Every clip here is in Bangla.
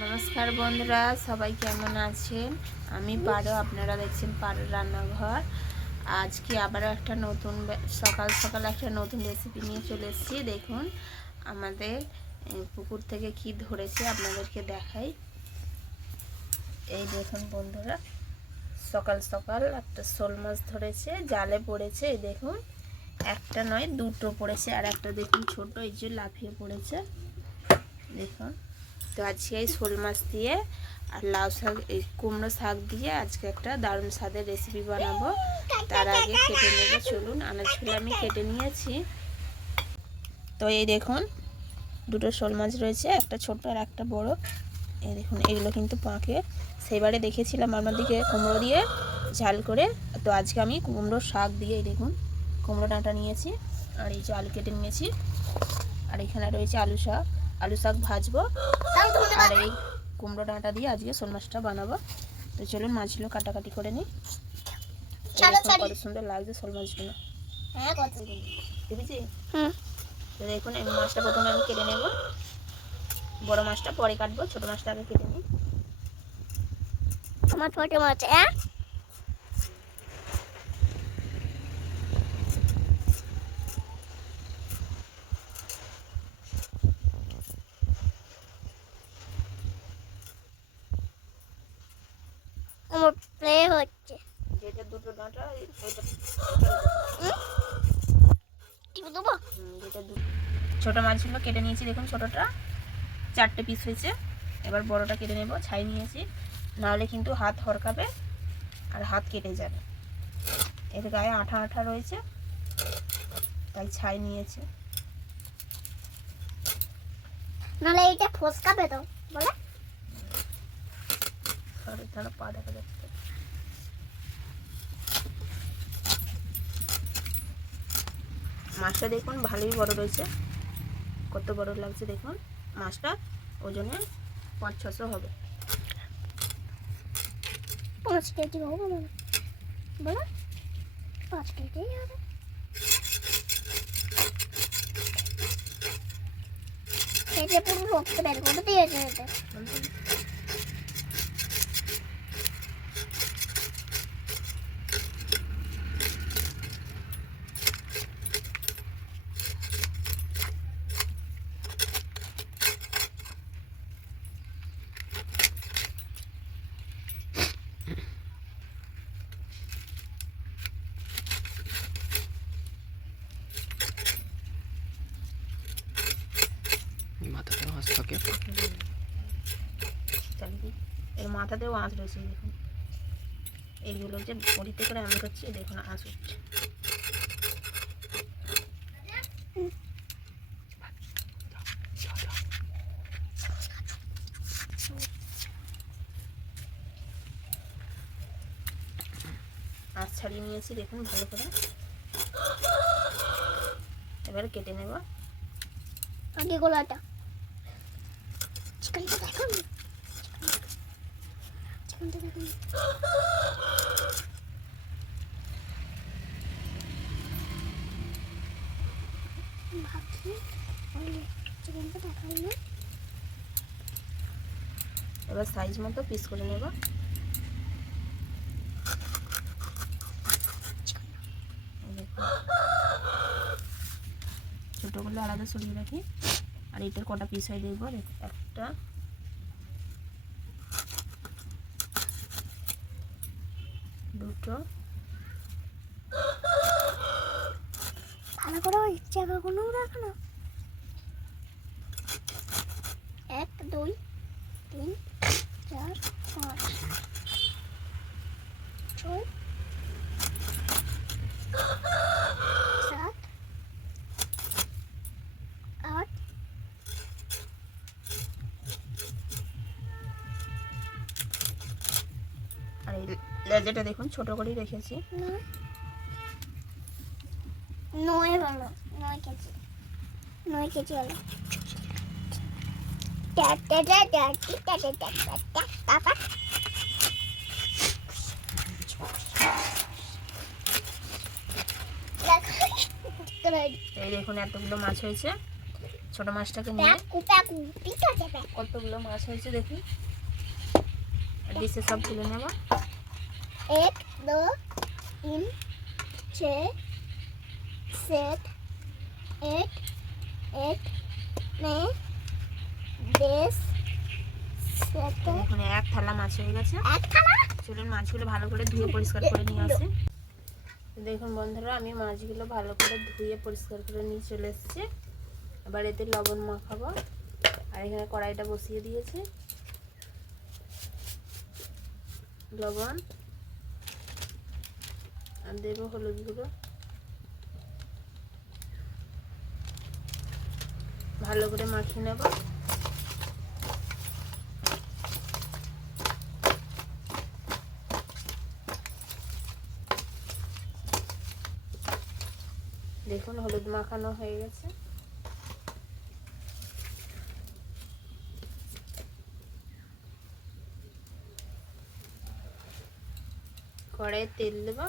নমস্কার বন্ধুরা, সবাই কেমন আছেন? আমি পারো, আপনারা দেখছেন পারো রান্নাঘর। আজকে আবার একটা নতুন সকাল সকাল একটা নতুন রেসিপি নিয়ে চলে এসেছি। দেখুন আমাদের পুকুর থেকে কি ধরেছে আপনাদেরকে দেখাই। এই দেখুন বন্ধুরা, সকাল সকাল একটা শোল মাছ ধরেছে, জালে পড়েছে। এই দেখুন, একটা নয় দুটো পড়েছে, আর একটা দেখুন ছোট, এই যে লাফিয়ে পড়েছে দেখুন। তো আজকে এই শোল মাছ দিয়ে আর লাউ শাক, এই কুমড়ো শাক দিয়ে আজকে একটা দারুণ স্বাদের রেসিপি বানাবো। তার আগে কেটে নেবো, চলুন। আনাজগুলো আমি কেটে নিয়েছি। তো এই দেখুন, দুটো শোল মাছ রয়েছে, একটা ছোট আর একটা বড়। এই দেখুন, এগুলো কিন্তু পাঁকে। সেইবারে দেখেছিলাম আপনাদেরকে কুমড়ো দিয়ে ঝাল করে। তো আজকে আমি কুমড়ো শাক দিয়ে, এই দেখুন কুমড়ো ডাঁটা নিয়েছি, আর এই যে আলু কেটে নিয়েছি, আর এখানে রয়েছে আলু শাক ভাজবো, আর এই কুমড়ো ডাঁটা দিয়ে আজকে শোল মাছটা বানাবো। তো চলুন মাছগুলো কাটাকাটি করে নিই। কত সুন্দর লাগছে শোল মাছগুলো, দেখেছি। তো দেখুন, এই মাছটা প্রথমে আমি কেটে নেব, বড় মাছটা পরে কাটবো, ছোট মাছটা আগে কেটে নিই। আমার ছোট মাছ আমার প্লে হচ্ছে, যেটা দুটো ডাঁটা ওইটা দেবো। যেটা ছোটো মাছগুলো কেটে নিয়েছি, দেখুন ছোটোটা 4টে পিস হয়েছে। এবার বড়টা কেটে নেব, ছাই নিয়েছি, নাহলে কিন্তু হাত হরকাবে আর হাত কেটে যাবে। এর গায়ে আঠা আঠা রয়েছে, তাই ছাই নিয়েছে। নাহলে এটা ফসকাবে তো বলে। পা দেখা যাচ্ছে। মাছটা দেখুন ভালোই বড় রয়েছে, কত বড় লাগছে দেখুন। মাছটা ওজনে 500-600 হবে। 5 কেজি হবে না বলে, 5 কেজি হবে। এটা পুরো রক্ত বের করে দিয়েছে এটা। মাথাতেও আঁচ থাকে, এর মাথাতেও আঁচ রয়েছে দেখুন। এইগুলো যে বড়িতে করে আমি করছি, দেখুন আঁচ উঠছে। আঁচ ছাড়িয়ে নিয়েছি দেখুন ভালো করে। এবার কেটে নেব। আগে গোলাটা চিকেনটা দেখুন, চিকেনটা দেখুন। ভাবছি চিকেনটা দেখাই না। এবার সাইজ মতো পিস করে নেব। ছোটোগুলো আলাদা সরিয়ে রাখি, আর এটার কটা পিস হয় দেখবো। একটা, দুটো, ভালো করে ওই জায়গাগুলো রাখো না। 1 2 3 4 5 6 7 8 আর এই লেজটা দেখুন ছোট করেই রেখেছি। 9 হলো, 9 কেজি, 9 কেজি হলো। তারপর এই দেখুন এতগুলো মাছ হয়েছে। ছোট মাছটাকে নিয়ে ঠিক আছে কতগুলো মাছ হয়েছে দেখুন, ডিশে সব তুলে নেব। 1 2 3 6 7 8 8 9 10 7 দেখুন এক থালা মাছ হয়ে গেছে। এক থালা। চলুন মাছগুলো ভালো করে ধুয়ে পরিষ্কার করে নিয়ে আসি। দেখুন বন্ধুরা, আমি মাছগুলো ভালো করে ধুয়ে পরিষ্কার করে নিয়ে চলে এসেছি। এবার এতে লবণ মাখাবো। আর এখানে কড়াইটা বসিয়ে দিয়েছি। লবণ আর দেবো হলুদ গুঁড়ো। ভালো করে মাখিয়ে নেব। দেখুন হলুদ মাখানো হয়ে গেছে। কড়াইয়ে তেল দেব,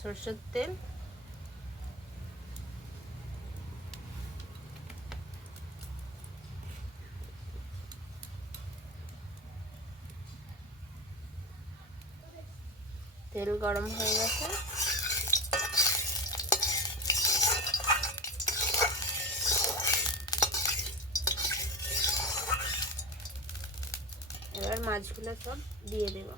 সরষের তেল। তেল গরম হয়ে গেছে। এবার মাছগুলো সব দিয়ে দেব।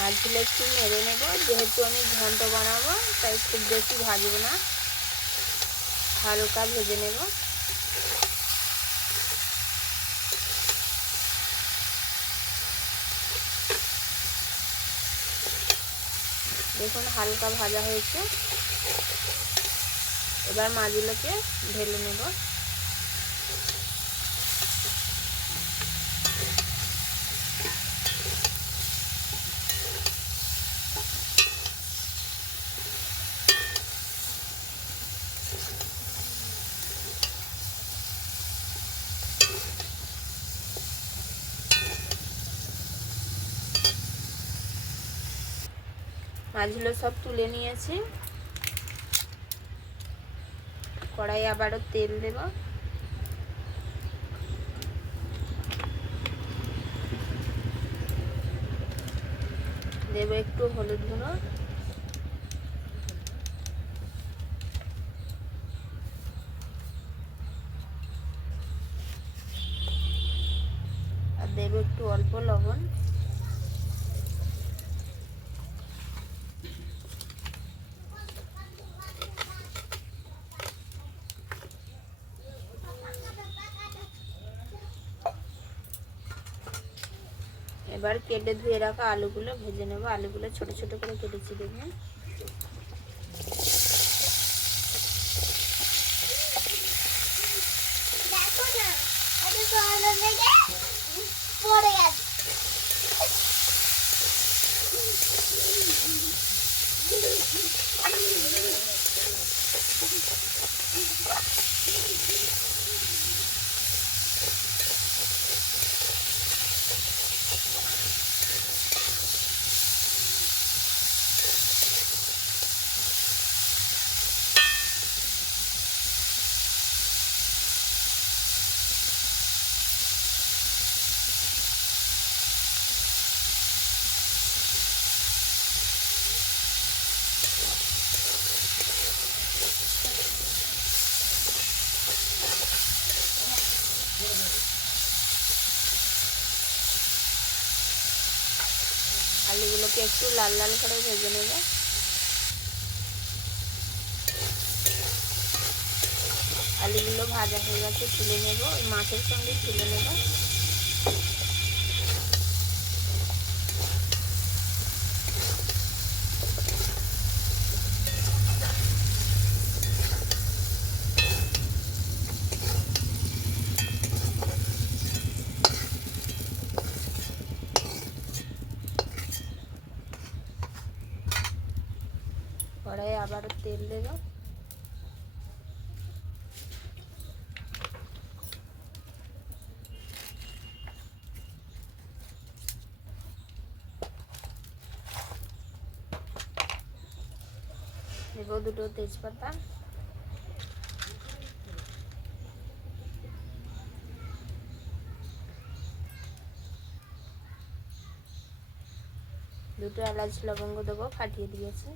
মাছগুলো একটু নেড়ে নেব, যেহেতু আমি ঘন্ট বানাবো তাই খুব বেশি ভাজবো না, হালকা ভেজে নেব। দেখুন হালকা ভাজা হয়েছে। এবার মাছগুলোকে ঢেলে নেব। মাছগুলো সব তুলে নিয়েছি। কড়াই আবারও তেল দেব। দেব একটু হলুদ গুঁড়ো, আর দেব একটু অল্প লবণ। এবার কেটে ধুয়ে রাখা আলুগুলো ভেজে নেব। আলুগুলো ছোট ছোট করে কেটেছি দেখুন। দেখো না এটা তো আলো লেগে পড়ে গেছে। আলুগুলোকে একটু লাল লাল করে ভেজে নেব। আলুগুলো ভাজা হয়ে গেছে, তুলে নেব। ওই মাছের সঙ্গে তুলে নেব। কড়াইয়ে আবার তেল দেব। দেব দুটো তেজপাতা, দুটো এলাচ লবঙ্গ দেবো, ফাটিয়ে দিয়েছে।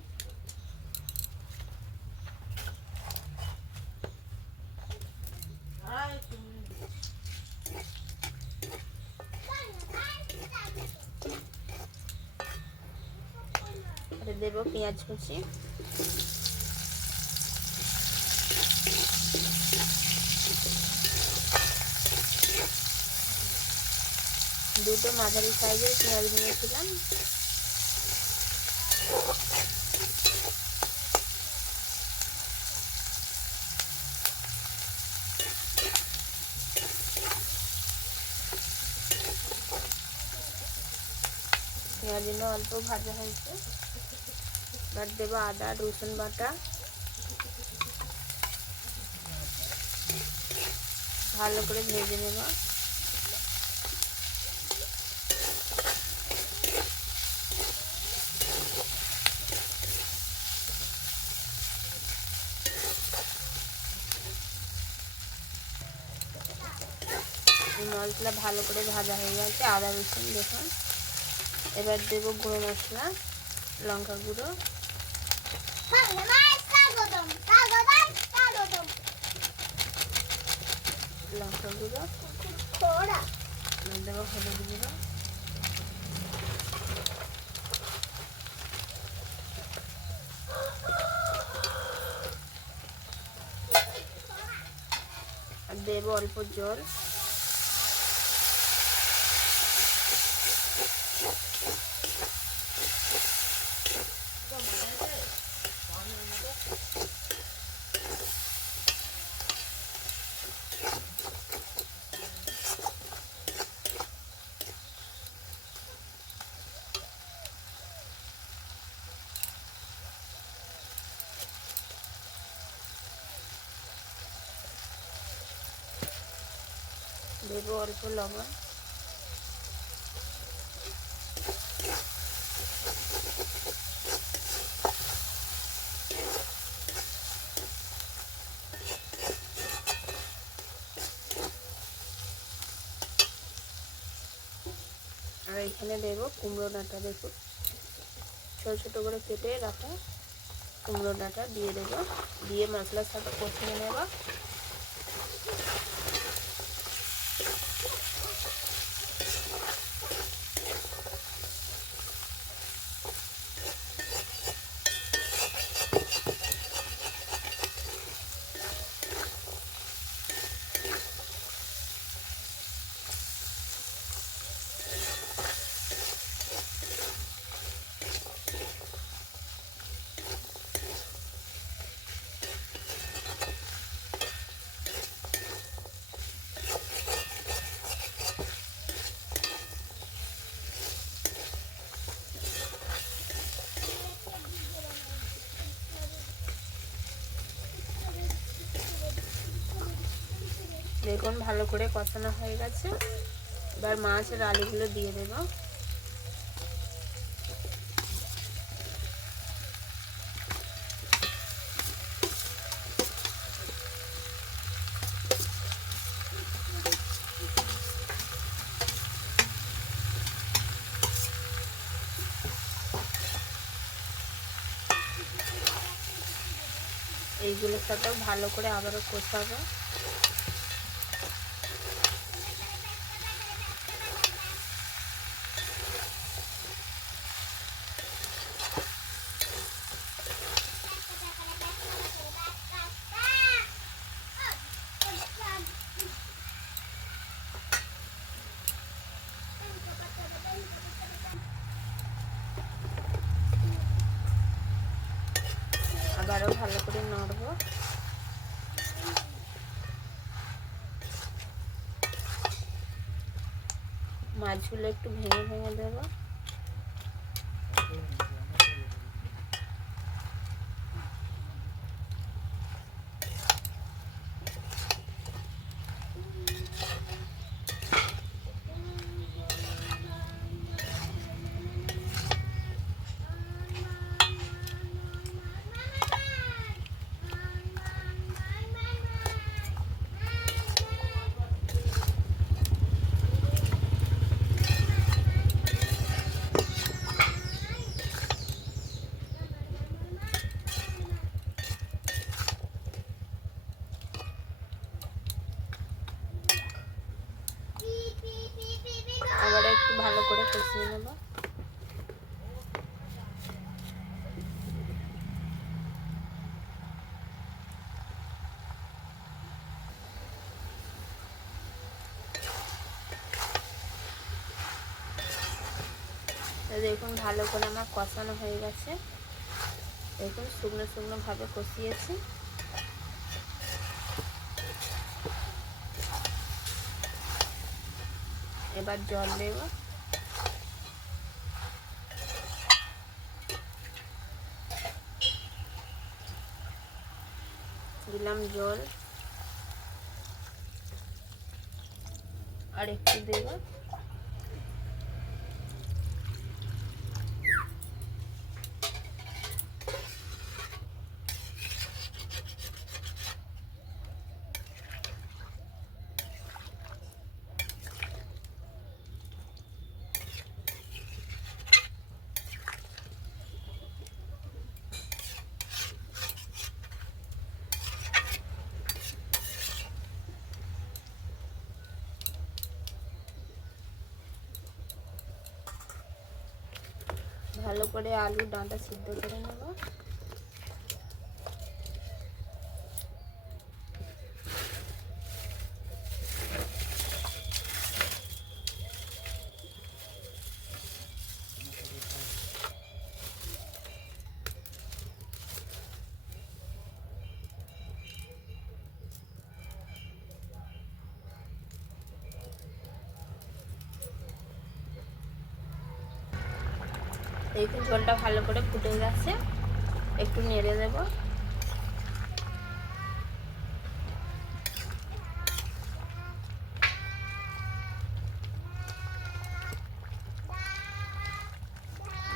দেব পেঁয়াজ কুচি, দুটো মাঝারি সাইজের পেঁয়াজ নিয়েছিলাম। পেঁয়াজগুলো অল্প ভাজা হয়েছে। এবার দেবো আদা রসুন বাটা, ভালো করে ভেজে নেব। মশলা ভালো করে ভাজা হয়ে গেছে, আদা রসুন দেখুন। এবার দেবো গুঁড়ো মশলা, লঙ্কা গুঁড়ো, লঙ্কা গুঁড়ো, দেবো হলুদ গুঁড়ো, আর দেবো অল্প জল। দেবো অল্প লবণ, আর এখানে দেবো কুমড়ো ডাঁটা। দেখুন ছোটো ছোটো করে কেটে রাখা কুমড়ো ডাঁটা দিয়ে দেবো, দিয়ে মশলার সাথে কষিয়ে নেব। দেখুন ভালো করে কষানো হয়ে গেছে। এবার মাছের আলুগুলো দিয়ে দেব। এইগুলোর সাথেও ভালো করে আবারও কষাবো। আবারও ভালো করে নাড়বো। মাছগুলো একটু ভেঙে ভেঙে দেবো। ফুটিয়ে নেব। দেখুন ভালো করে আমার কষানো হয়ে গেছে। দেখুন শুকনো শুকনো ভাবে কষিয়েছি। এবার জল দেব। দিলাম জল, আর একটু দেব। ভালো করে আলুর ডাঁটা সিদ্ধ করে নেব। দেখুন ঝোলটা ভালো করে ফুটে গেছে, একটু নেড়ে দেব।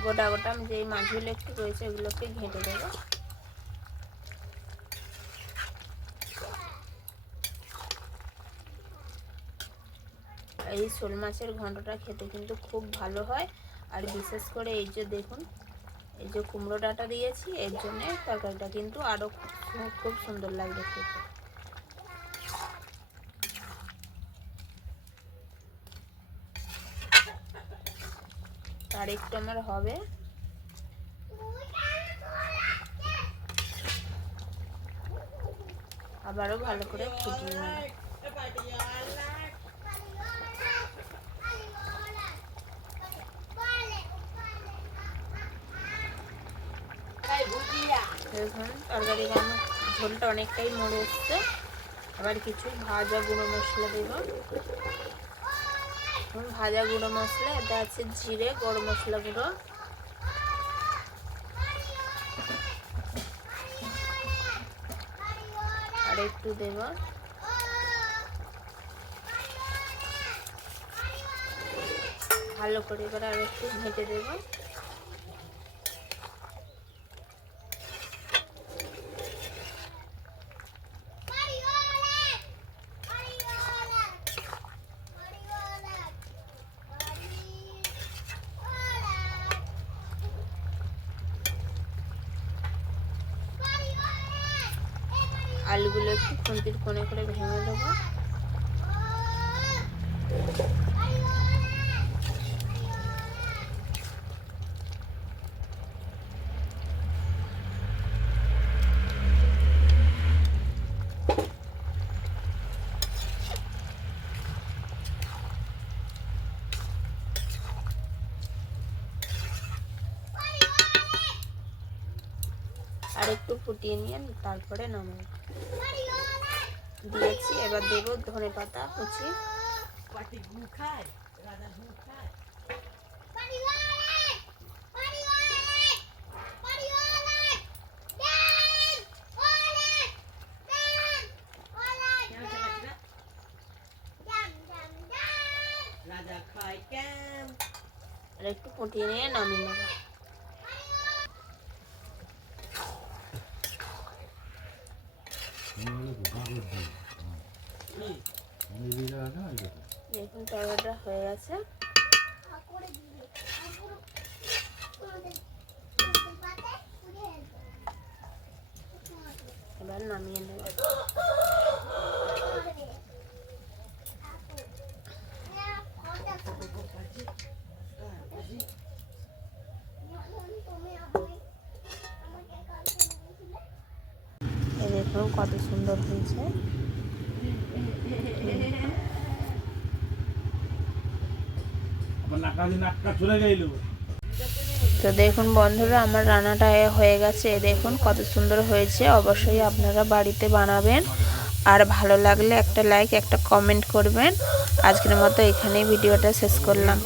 গোটা গোটা যে মাছগুলো একটু রয়েছে এগুলোকে ঘেঁটে দেবো। এই শোল মাছের ঘন্টটা খেতে কিন্তু খুব ভালো হয়, আর বিশেষ করে এই যে দেখুন এই যে কুমড়ো ডাঁটা দিয়েছি এর জন্য তরকারিটা কিন্তু আরও খুব সুন্দর লাগবে খেতে। আর একটু আমার হবে, আবারও ভালো করে ফুটিয়ে নেব। দেখুন তরকারির আমার ঝোলটা অনেকটাই মরে এসছে। আবার কিছু ভাজা গুঁড়ো মশলা দেব। ভাজা গুঁড়ো মশলা এটা আছে জিরে, গরম মশলা গুঁড়ো, আর একটু দেব। ভালো করে এবার আর একটু ভেজে দেব। আলুগুলো একটু খুন্তির কোণে করে ভেঙে দেবো। আর একটু ফুটিয়ে নিয়ে তারপরে নামাবো। দিয়েছি, এবার দেব ধনে পাতা কুচি। আর একটু ফুটিয়ে নিয়ে নামিয়ে নেব। দেখুন তরকারিটা হয়ে গেছে। এবার নামিয়ে নেব। দেখো কত সুন্দর হয়েছে। তো দেখুন বন্ধুরা, আমার রান্নাটা হয়ে গেছে। দেখুন কত সুন্দর হয়েছে। অবশ্যই আপনারা বাড়িতে বানাবেন, আর ভালো লাগলে একটা লাইক একটা কমেন্ট করবেন। আজকের মতো এখানেই ভিডিওটা শেষ করলাম।